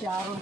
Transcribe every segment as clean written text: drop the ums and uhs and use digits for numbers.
Sharon.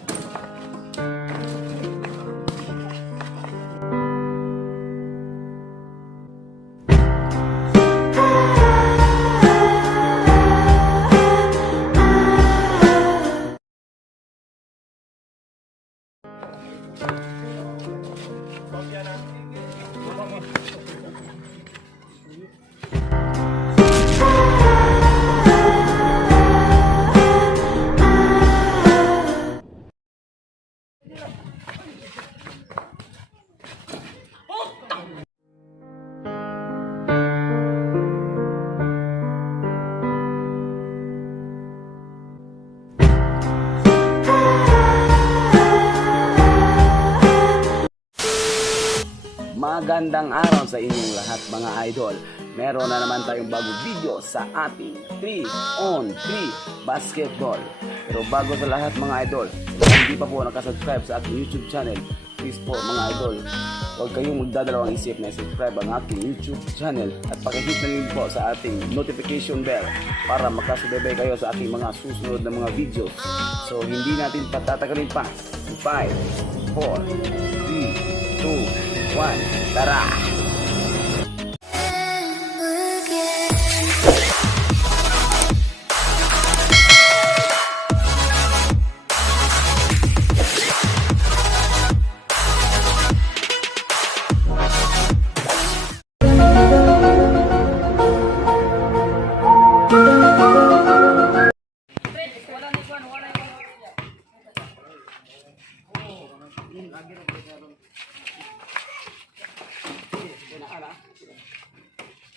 Magandang araw sa inyong lahat mga idol. Meron na naman tayong bagong video sa ating 3-on-3 basketball. Pero bago sa lahat mga idol, kung hindi pa po nakasubscribe sa aking YouTube channel, please po mga idol, huwag kayong magdadalawang isip na subscribe ang aking YouTube channel at pakihit na rin po sa ating notification bell para makasubebay kayo sa aking mga susunod na mga videos. So hindi natin patatagalin pa. 5, 4, 3, 2, 1, tara!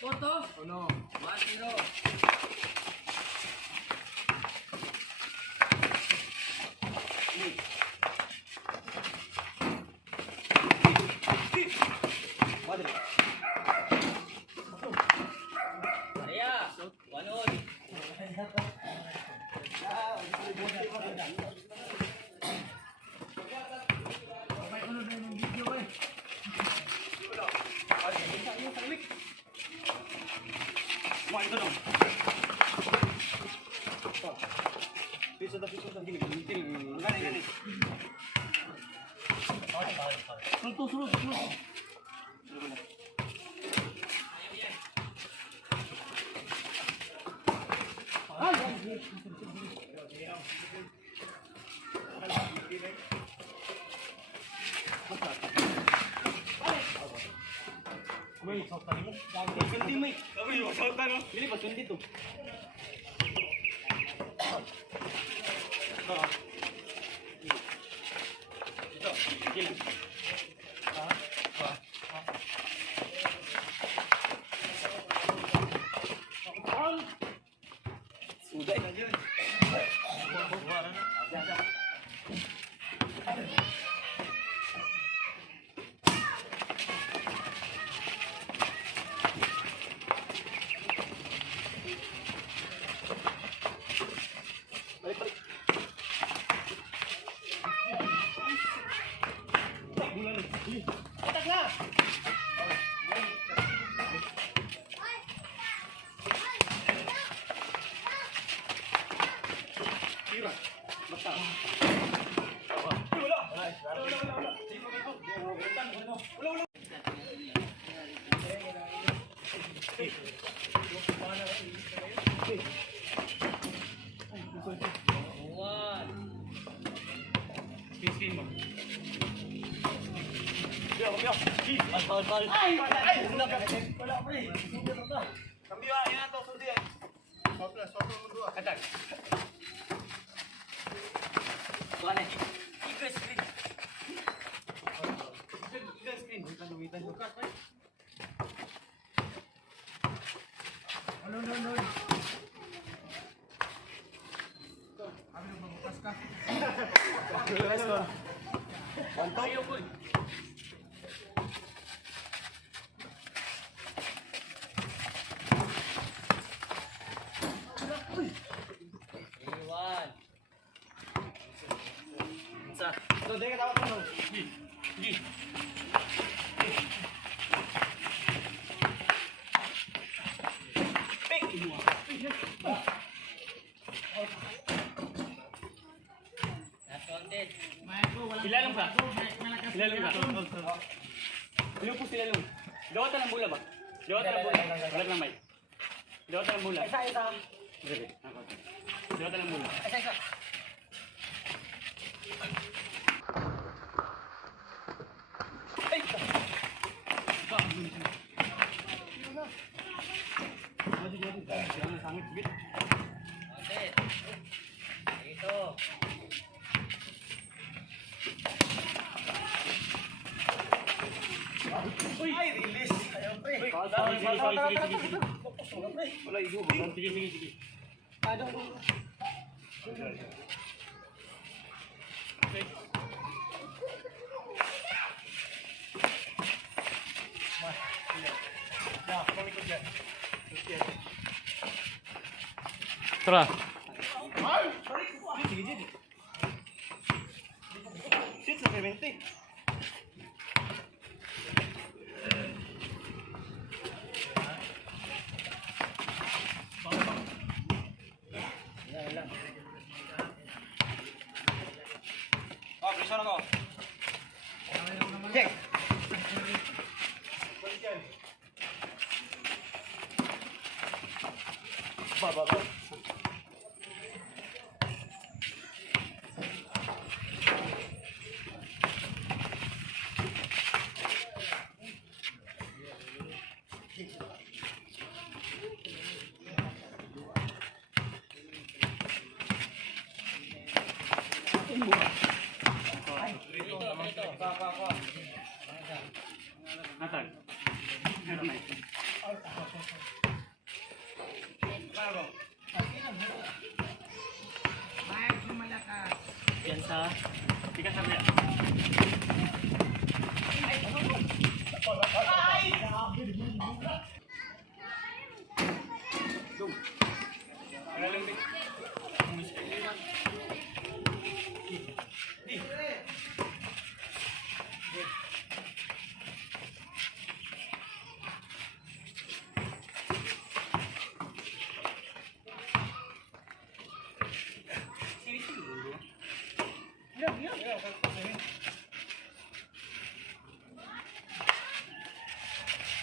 Foto? Uno. 1-0. Maria, 1-0. Silalong ka? Silalong ka? Sino po silalong? Dawat na ng bula ba? Dawat na ng bula? Walag ng mic. Dawat na ng bula? Isa. Dawat na ng bula? Isa. Ito. Ay, release! Ayaw pre! Sige. Wala, igo. Sige. Tara. Sit sa 70. Bisa na ko. Check. Ba. Natag. Yan sa tiga sabi.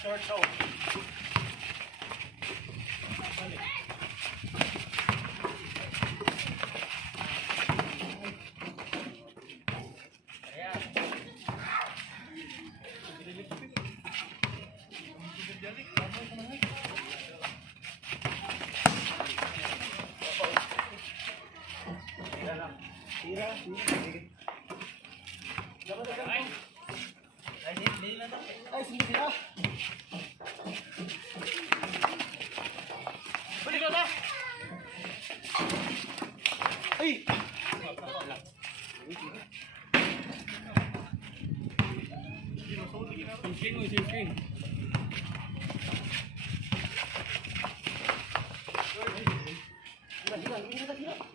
Short toe. Ay, sige na. Balik na. Ay. Screen.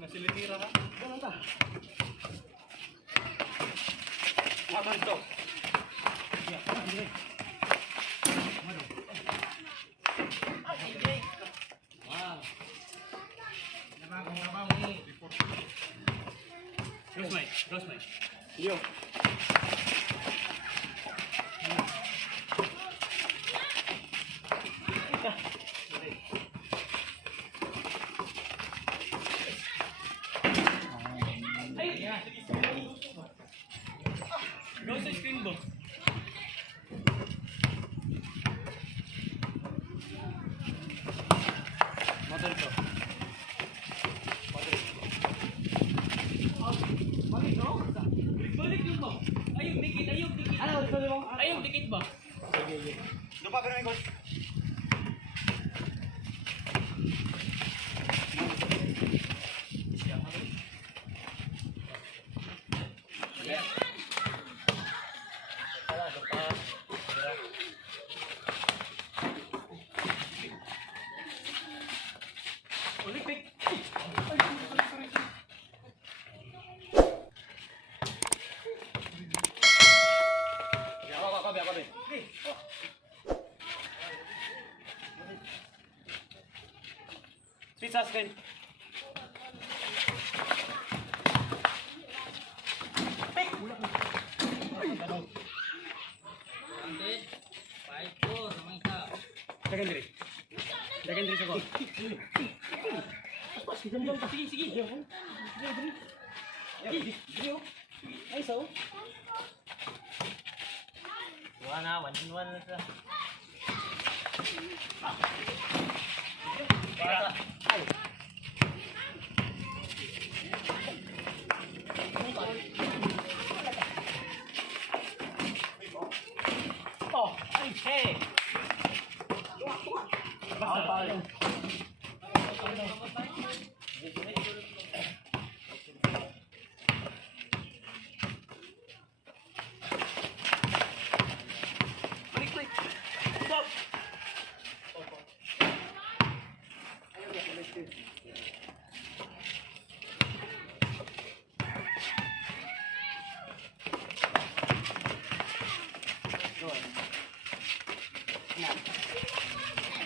Nasilitira ka? Ganun ka. Ano ito? Wow. Close mic. Yo. Go sa screen box. Motor to. Balik yung ba? Ayun, dikit. Ayun, dikit ba? Lupa ka namin, coach. Olympic. Speed suspend. Dagan diri. Dagan diri sa ko. Sige, sige. Ay, so. Wala na, 1-1 na sila. Para. Ay. Oh, ay, hey.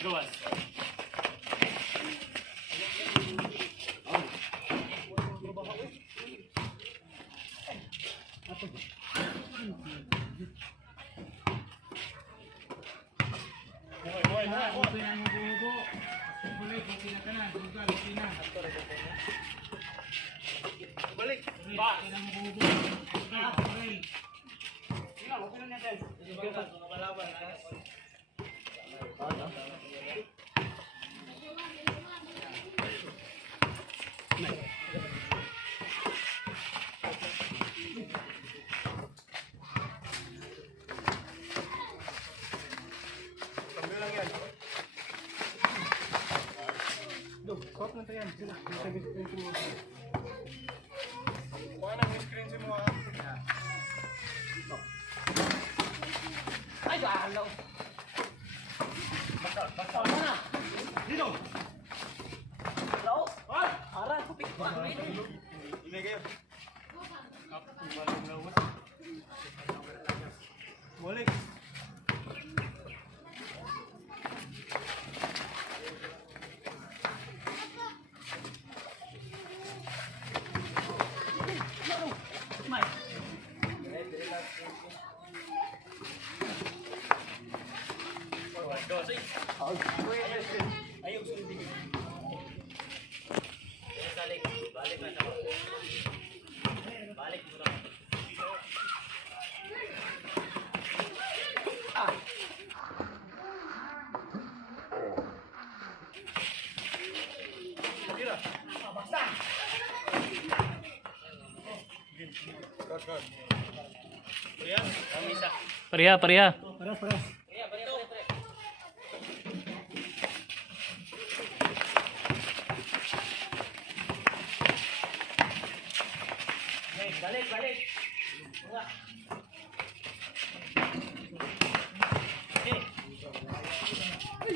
Gawas. Balik. Ba. Ay, alaw. Basta na. Dino. Alaw. Ay, ara, kupit pa. Ini kayo. Balik. Ayaw sundin. Balik na siya. Balik mo na. Pareha, pareha. Balik, balik.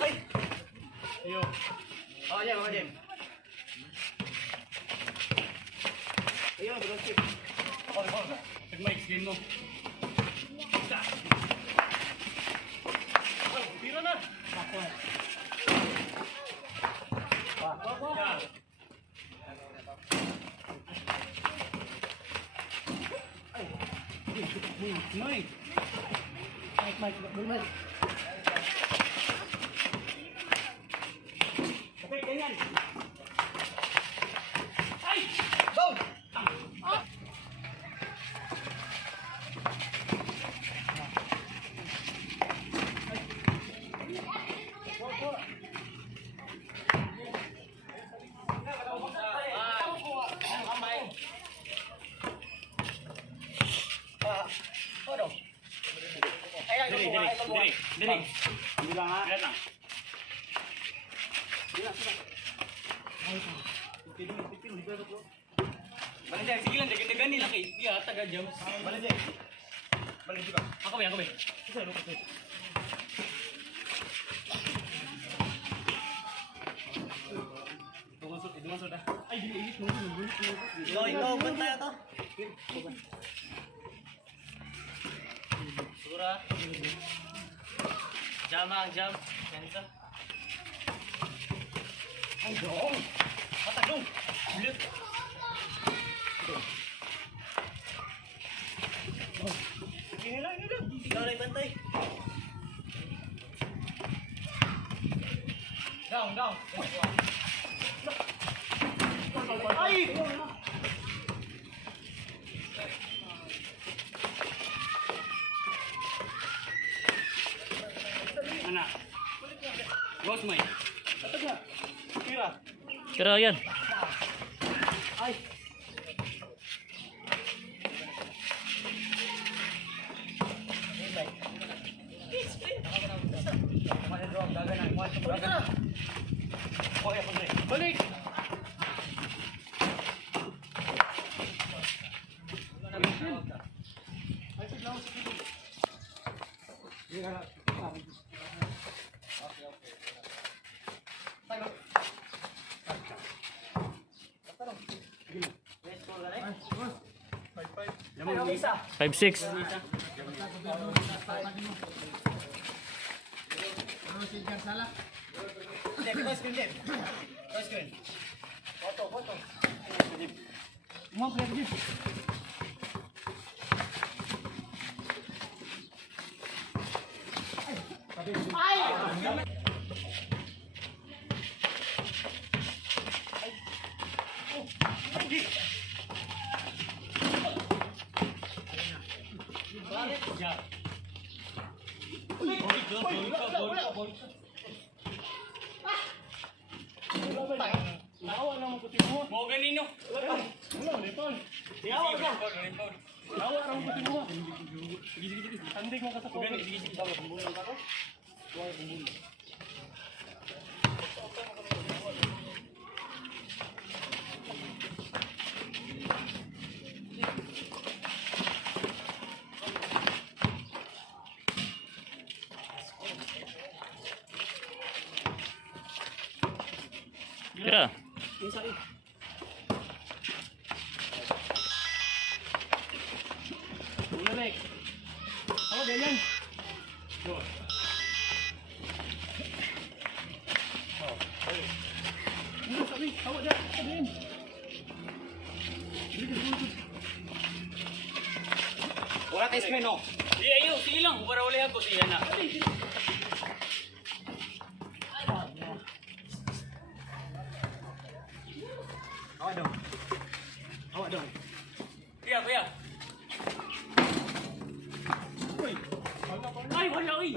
Ay. Ayo. Oh, Jem, oh, Jem. Ayo, berhenti. Pag-mic, skin mo. Pira na. Ya. Mike. Okay, ganyan. Ay! Go! Diri. Bilang ha. Bilang lang. Bilang. Balik dyan, sige lang, dagan nila kay. Iya, taga James. Balik dyan. Balik dyan. Ako ba, ako ba. Isa, lukot. Tumasod ah. Ay, dili-ilis mo. Ikaw, bantay ito. Sura. Jama ang jam. Sensa. Ay, doon. Matagong. Ulit. Ikaw na bantay. Down. Anak. Ghost Mike. Kira yan. Balik! Lamang isa. 5-6. Mau ganino. Kira. Balik. Ako ganyan. Wala tayo screen, no? Di ayo, sige lang, para wala ako siya na. Awak dong. Kuya. Ay, wala oy.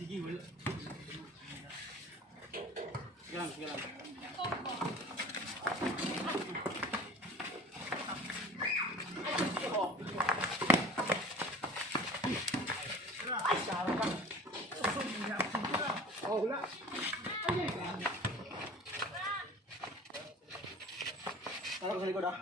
Sige lang. Taruh sa likod, ah.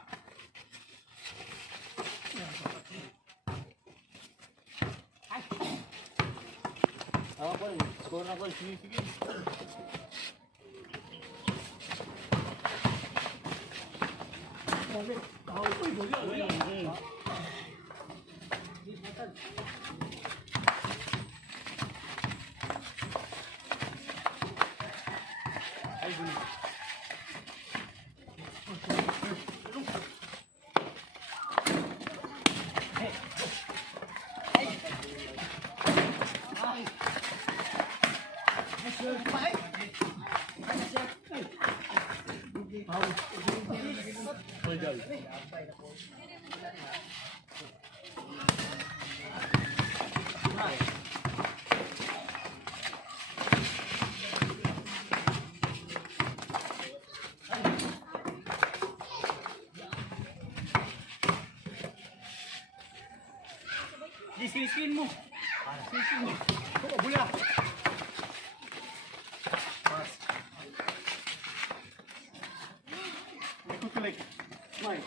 Score na, Paul. Sige. Screen mo. Bola. Ikut ke lagi. Main.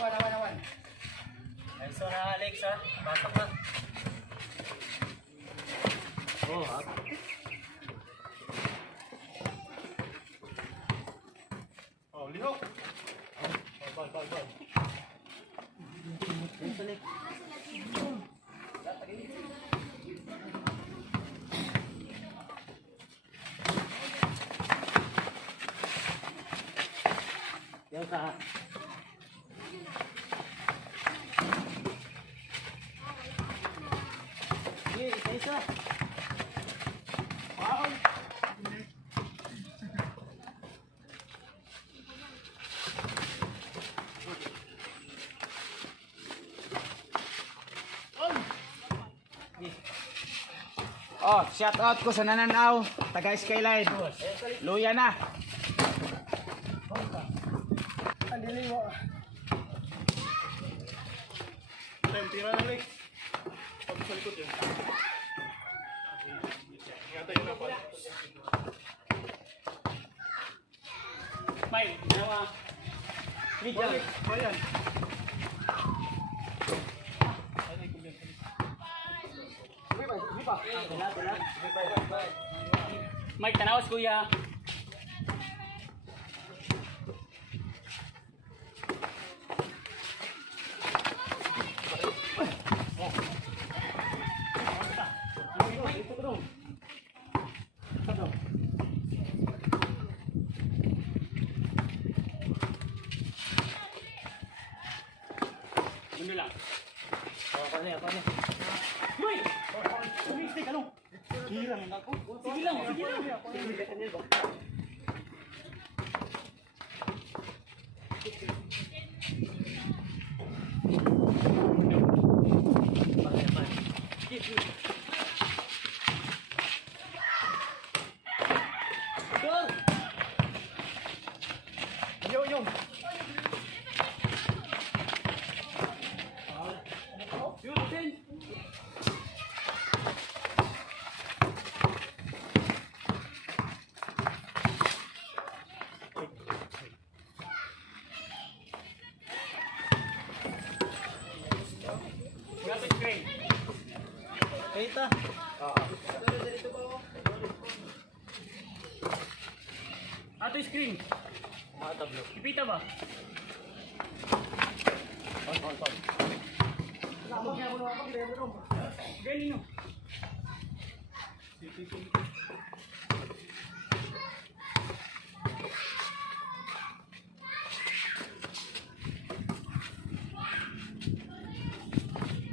Awan. Eso na Alex, ha. Batak na. Oh, lihok. Bal. Oh, shout out ko sa nananaw, taga Skyline. Luya na. Tira na Lex. Pag sa likod yun. Ingatan yun na pa. May, nawa. Video. Ayan. Mike, tanawas kuya. Ano lang? Mike! Tumistik, ano? Sige lang, sige lang. Yung. Graphic screen. Kita. Ato yung screen. Ipita ba? Ganino.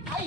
Ay,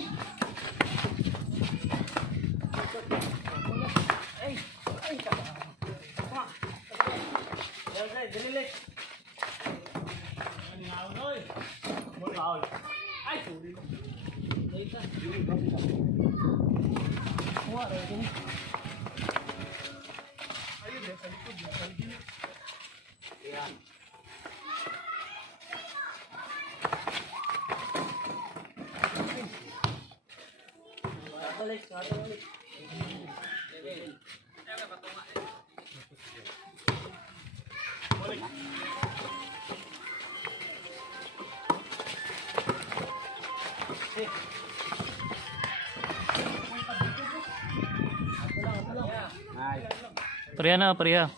Pareha na, pareha.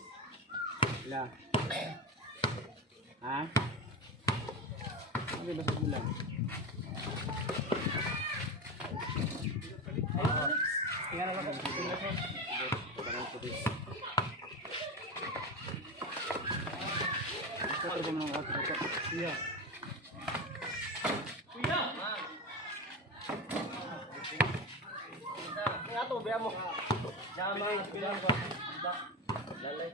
sila. Ha? Ano ba sa bulan? Parang puti. Ito ba mga kapatid? Iya. Ato, biya mo. Jama, biya mo. Lalay.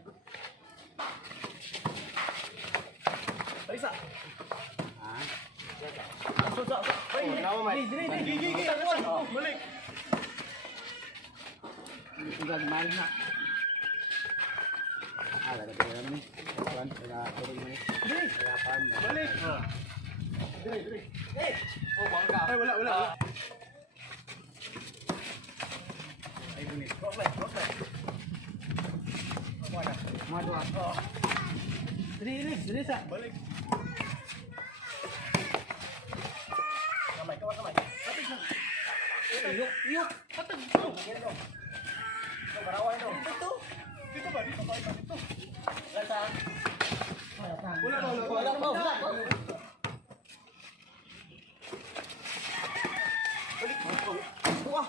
Isa. Ha? Ay, nawa may. Gigi. Balik. Hindi ko gagawin na. Ah, lagi ko naman ni. Kuan, ila turun mo ni. Harapan. Balik. Dili. Oh, bangka. Ay, wala. Ay, bunit. Roslay. Madua. Dili sa. Balik. Kamay. Kapit na. Yuk. Patag. Ito. Karawan ito. Dito ba? Dito. Wala. Balik. Wah.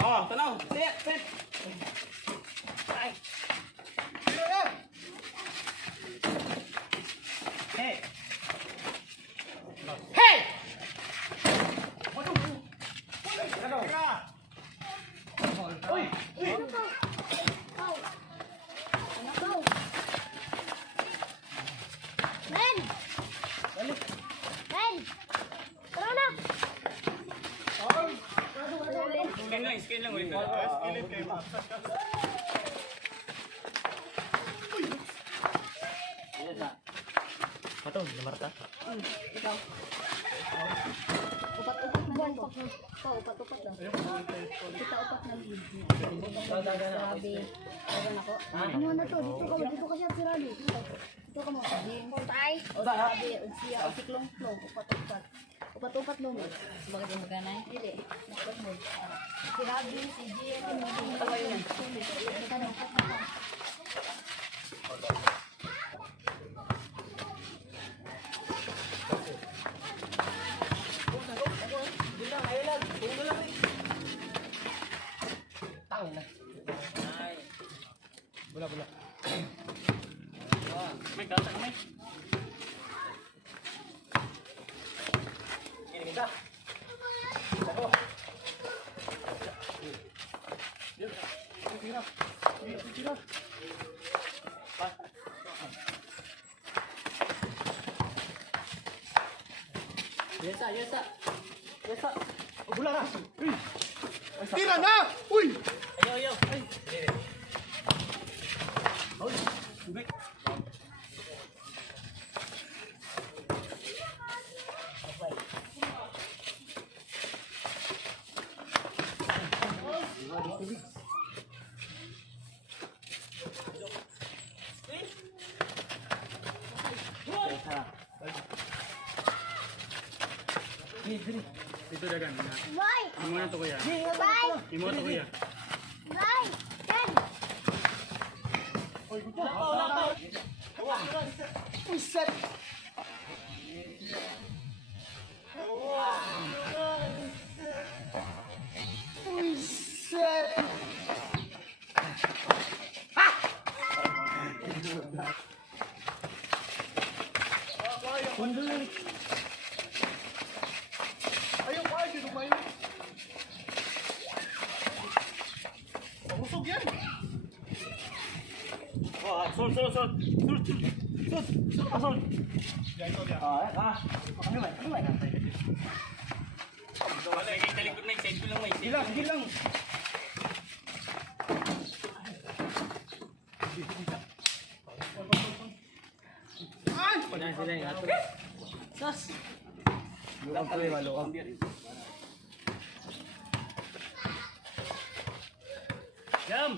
Ah, tanaw. Set. Ay. Dito na. Tara na! Skin lang ulit. Patong, namarta. Ikaw. Upat-upat na lang. Upat-upat lang. Kita upat na lang. Grabe. Tagan ako. Ano na to? Dito ka siya sirali. Dito ka mo. Tay. Grabe. Siya. Siklong flow. Upat-upat. Upat-upat lang. Bakit yung magana? Hindi. Upat mo. Si Rabi, si Gia. Tawa yun. May kata kamay. Tira na! Uy! Ayaw. Tubig. Dito dagan. Boy! Imo na to kuya. Boy! Imo to kuya. Boy! Ken! Puset! Puset! Ayaw pa, yun lumayo. Usog yan. Sol. Wala kay talikod na side ko lang may. Gilang. Jam.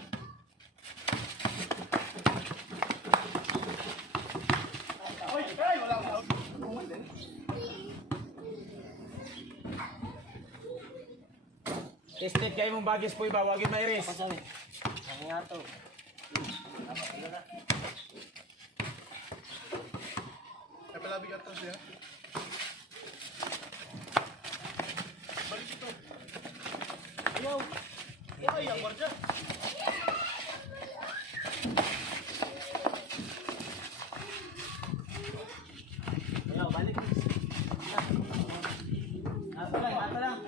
Tested kayo mong bagis po iba, wagin mairis. Pasabi. Ang nga to. Ayaw, balik. Ato lang.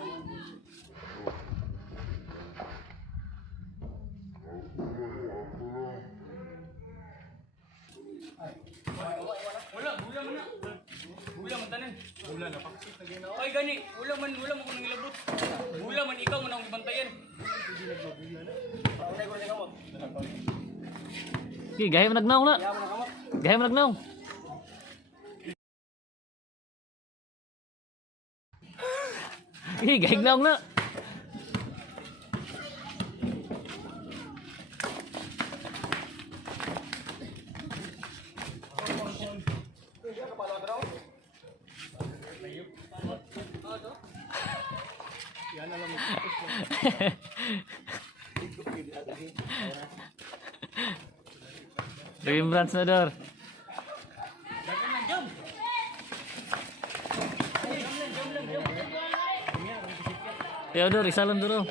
Wala, bula man na. Bula man tanan. Bula na pa. Ay gani, wala man ko nang ilabot. Bula man ikaw man ang ibantayan. Okay, gaya mo nagnaw na. Gaya mo nagnaw. Okay, gaya nagnaw na. Rembrandts na dor. Ya udah, risalan dulu.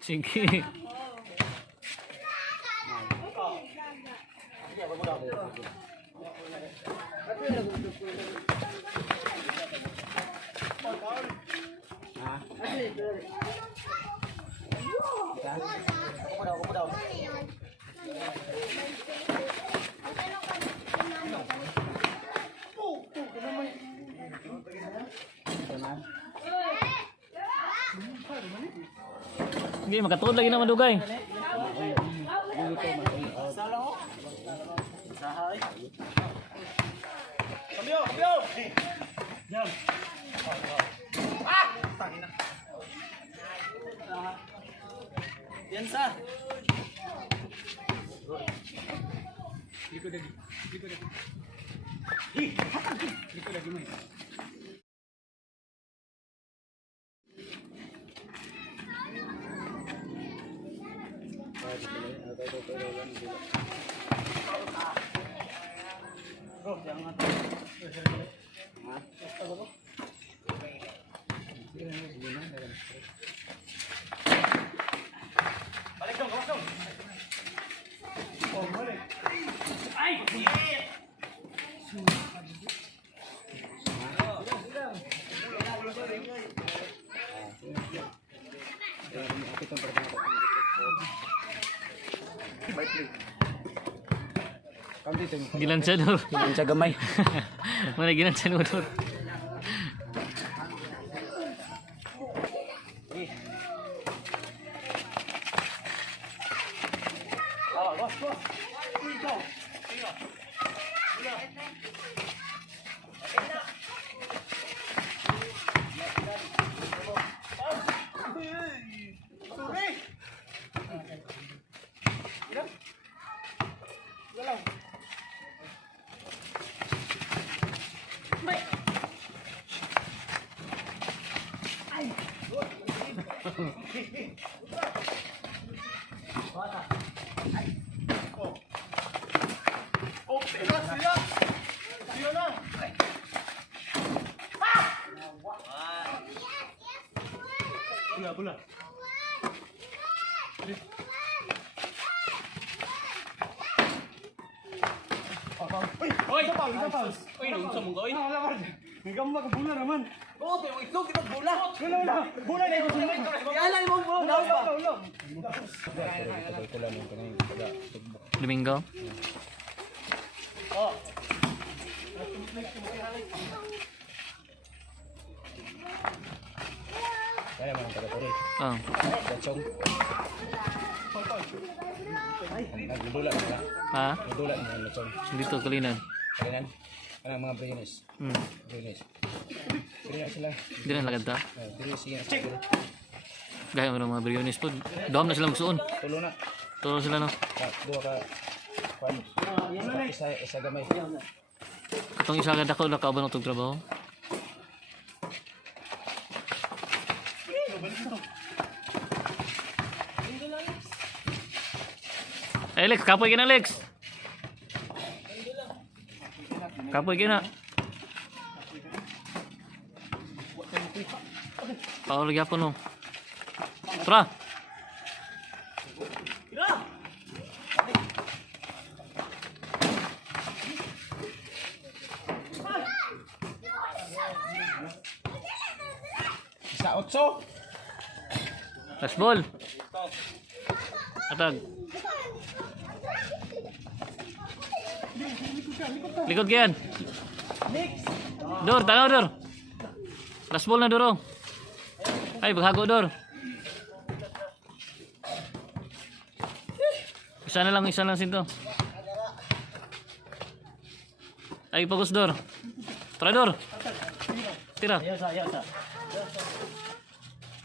Sige. Sige, makatuod lagi na madugay. Yan sa. Gilansya dur. Yan siya gamay. Mana gilansya mo dur. Oy! Oy, nung sa mong oy. Oo, pero itlog kita bola. Domingo. Oh. Ha? Dito kalinan. Ano mga briones? Briones. Sila sila. Di na lagad ta. Dili siya. Gaya mo ng mga briones po. Dom na sila magsuon. Tulo na. Tulo sila no. Duha ka. Kwan. Isa gamay. Katong isa ka dako nakauban og trabaho. Alex, kapoy ka na Alex. Kapoy ka na. Paolo gyapon no. Tara. Isa 8. Last ball. Atag. Likod ka yan. Dor, tanaw Dor. Last ball na Doro. Ay, baghago Dor. Isa lang sinto. Ay, pagos Dor. Tara Dor. Tira.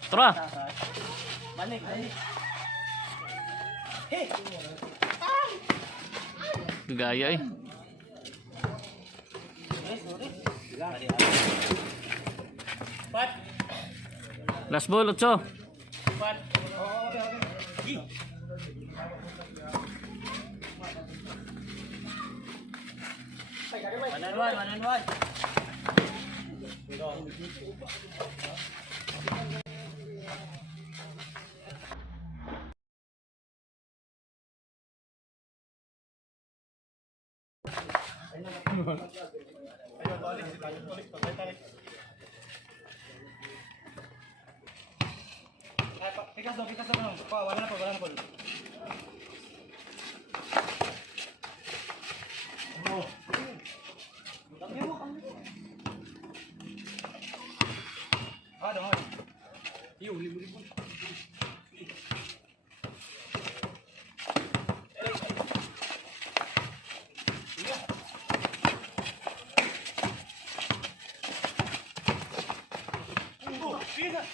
Tara. Balik. Gaya eh. Pat. Last ball, 8. Pat. One. Pikas daw. Wala na po.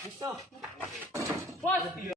Gusto. Boss!